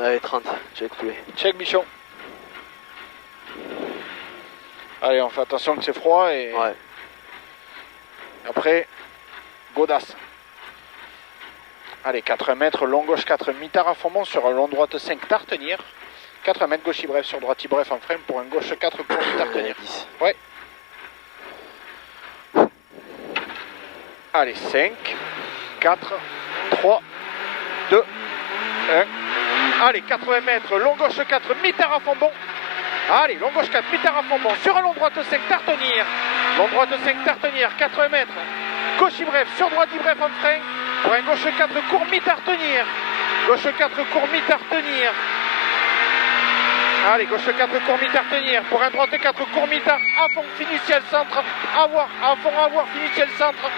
Allez, 30, check poulet. Check bichon. Allez, on fait attention que c'est froid et Ouais. après, godasse. Allez, 4 mètres, long gauche 4, mi-tard à fond bon sur un long droite 5, tard tenir. 4 mètres, gauche bref sur droite bref en frein pour un gauche 4, court mi-tard tenir. 10. Ouais. Allez, 5, 4, 3, 2, 1. Allez, 80 mètres, long gauche 4, mi-tard à fond bon. Allez, long gauche 4, mi-tard à fond bon. Sur un long droite 5, tard tenir. Long droite 5, tard tenir, 80 mètres. Gauche bref, sur droite bref en frein. Pour un gauche 4, court mi-tard tenir. Gauche 4, court mi-tard tenir. Allez, gauche 4, court mi-tard tenir. Pour un droite 4, court mi-tard à fond, finiciel centre. À voir, finiciel centre.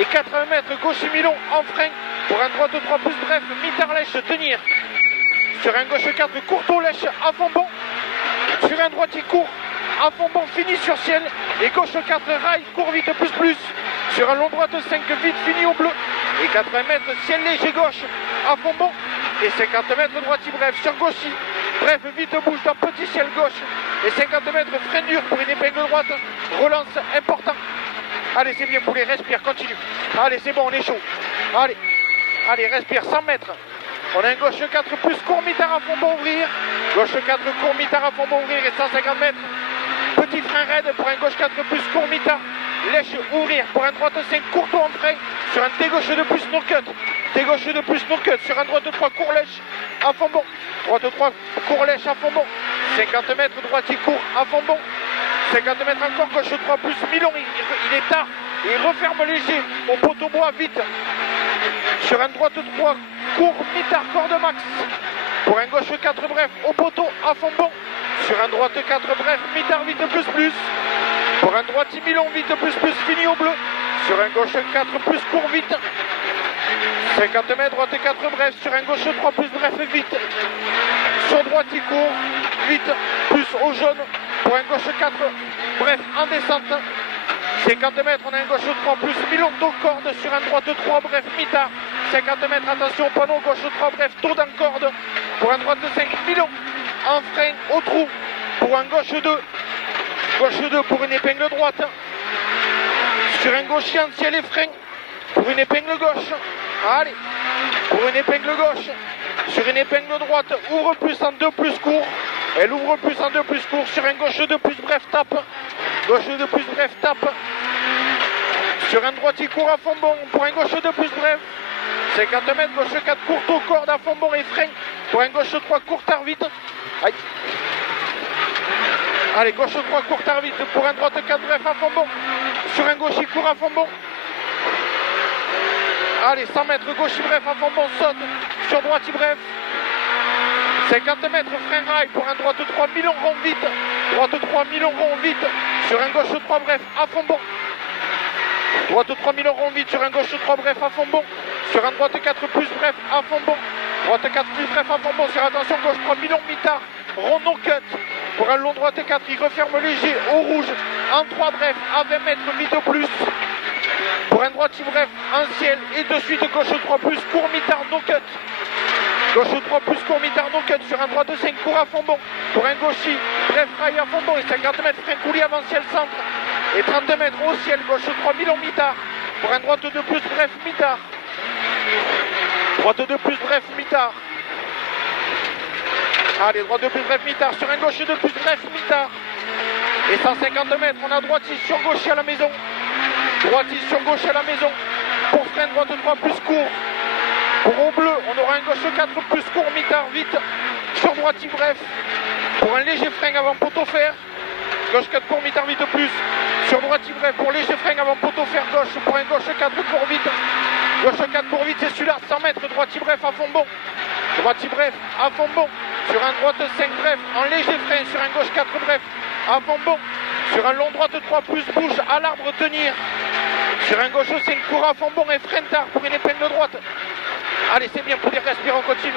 Et 80 mètres, gauche mi-long en frein. Pour un droite 3 plus bref, mi-tard lèche tenir. Sur un gauche 4, courto lèche à fond bon. Sur un droitier court, à fond bon, fini sur ciel. Et gauche 4, rail, court vite plus. Sur un long droite 5, vite fini au bleu. Et 80 mètres, ciel léger gauche, à fond bon. Et 50 mètres, droitier bref, sur gauchis. Bref, vite bouge dans petit ciel gauche. Et 50 mètres, frein dur pour une épingle droite. Relance important. Allez, c'est bien poulet, respire, continue. Allez, c'est bon, on est chaud. Allez, respire, 100 mètres. On a un gauche 4 plus court mi-tard à fond bon ouvrir. Gauche 4 court mi-tard à fond bon ouvrir et 150 mètres. Petit frein raide pour un gauche 4 plus court mi-tard. Lèche ouvrir pour un droite 5 courto en frein. Sur un T gauche de plus no cut. T gauche de plus no cut. Sur un droite 3 court lèche à fond bon. Droite 3 court lèche à fond bon. 50 mètres droitier court à fond bon. 50 mètres encore gauche 3 plus mi-long. Il est tard. Et il referme léger au poteau bois vite. Sur un droite 3 court mi-tard corde max. Pour un gauche 4 bref au poteau à fond bon. Sur un droite 4 bref mi-tard vite plus. Pour un droitier mi-long vite plus fini au bleu. Sur un gauche 4 plus court vite. 50 mètres droite 4 bref. Sur un gauche 3 plus bref vite. Sur droitier court vite plus au jaune. Pour un gauche 4 bref en descente. 50 mètres, on a un gauche 3 plus mi-long dos corde sur un droite 3 bref mi-tard. 50 mètres, attention, panneau gauche 3 bref, tour d'un corde. Pour un droite 5 mi-long en frein au trou. Pour un gauche 2. Gauche 2 pour une épingle droite. Sur un gauche en ciel et frein. Pour une épingle gauche. Allez. Pour une épingle gauche. Sur une épingle droite, ouvre plus en 2 plus court. Elle ouvre plus en 2 plus court. Sur un gauche 2 plus bref, tape. Gauche 2 plus bref, tape. Sur un droitier court à fond bon. Pour un gauche 2 plus bref. 50 mètres, gauche 4 court au corde à fond bon et frein. Pour un gauche 3 court tard vite. Aïe. Allez, gauche 3 court tard vite. Pour un droite 4 bref à fond bon. Sur un gauche court à fond bon. Allez, 100 mètres, gauche bref à fond bon, saute. Sur droite bref. 50 mètres, frein rail pour un droite 3 mi-long rond vite. Droite 3 mi-long rond vite. Sur un gauche 3 bref à fond bon. Droite 3 mi-long rond vite. Sur un gauche 3 bref à fond bon. Sur un droite 4 plus bref à fond bon. Droite 4 plus bref à fond bon. Sur attention gauche 3 mi-long mi-tard. Rond non cut. Pour un long droite 4, il referme léger au rouge. En 3 bref à 20 mètres vite plus. Pour un droitier bref en ciel. Et de suite gauche 3 plus court mi-tard no cut. Gauche 3 plus court mi-tard no cut sur un droite 5 court à fond bon. Pour un gaucher, bref rail à fond bon et 50 mètres frein coulis avant ciel centre. Et 30 mètres au ciel, gauche 3 mi-long mi-tard. Pour un droite 2 plus bref mi-tard. Droite 2 plus bref mi-tard. Allez, droite 2 plus bref mi-tard sur un gauche 2 plus bref mi-tard. Et 150 mètres, on a droitier sur gauche à la maison. Droitier sur gauche à la maison. Pour frein droite 3 plus court. Pour au bleu, on aura un gauche 4 plus court mi-tard vite. Sur droitier bref. Pour un léger frein avant poteau fer. Gauche 4 court mi-tard vite plus. Sur droitier bref pour léger frein avant poteau fer gauche. Pour un gauche 4 court vite. Gauche 4 court vite, c'est celui-là. 100 mètres, droitier bref à fond bon. Droitier bref à fond bon. Sur un droite 5 bref en léger frein. Sur un gauche 4 bref à fond bon. Sur un long droite 3 plus bouge à l'arbre tenir. Sur un gauche 5 court à fond bon et frein tard pour une épingle droite. Allez, c'est bien, pour les respirer, on continue.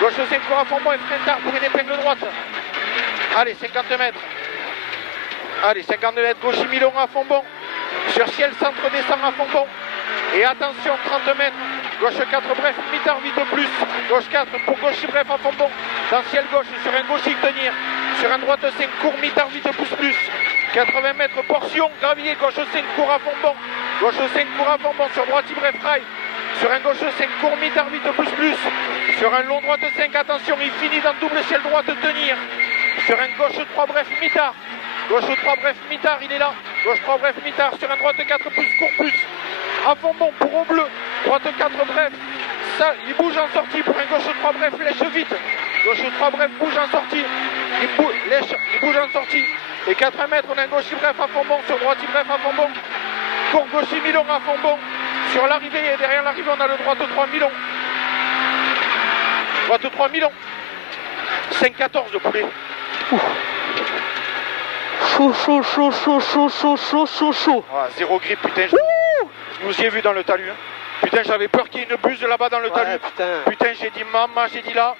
Gauche 5 court à fond bon et frein tard pour une épingle droite. Allez, 50 mètres. Allez, 50 mètres, gauche mi-long à fond bon. Sur ciel centre descend à fond bon. Et attention, 30 mètres. Gauche 4 bref, mi-tard vite plus. Gauche 4 pour gauche bref à fond bon. dans ciel gauche, sur un gauchis tenir, sur un droite 5 court, mi-tard, vite plus. 80 mètres, portion, gravier, gauche 5 court à fond bon. Gauche 5 court à fond bon, sur droite, bref, rail. Sur un gauche 5 court, mi-tard, vite plus. Sur un long droite 5, attention, il finit dans double ciel droite tenir. Sur un gauche 3 bref, mi-tard. Gauche 3 bref, mi-tard, il est là. Gauche 3 bref, mi-tard, sur un droite 4 plus, court plus. À fond bon, pour au bleu. Droite 4 bref. Ça, il bouge en sortie pour un gauche 3 bref, lèche vite. Gauche 3 bref, bouge en sortie. Il bouge en sortie. Et 4 mètres, on a un gauche bref à fond bon. Sur droite bref à fond bon. Court gauche Milon à fond bon. Sur l'arrivée et derrière l'arrivée, on a le droite 3 Milon. Droite 3 Milon. 5-14 de poulet. Chaud. Ah, zéro grippe, putain. Je vous y ai vu dans le talus. Hein. Putain, j'avais peur qu'il y ait une buse là-bas dans le talus. Putain, j'ai dit maman, j'ai dit là.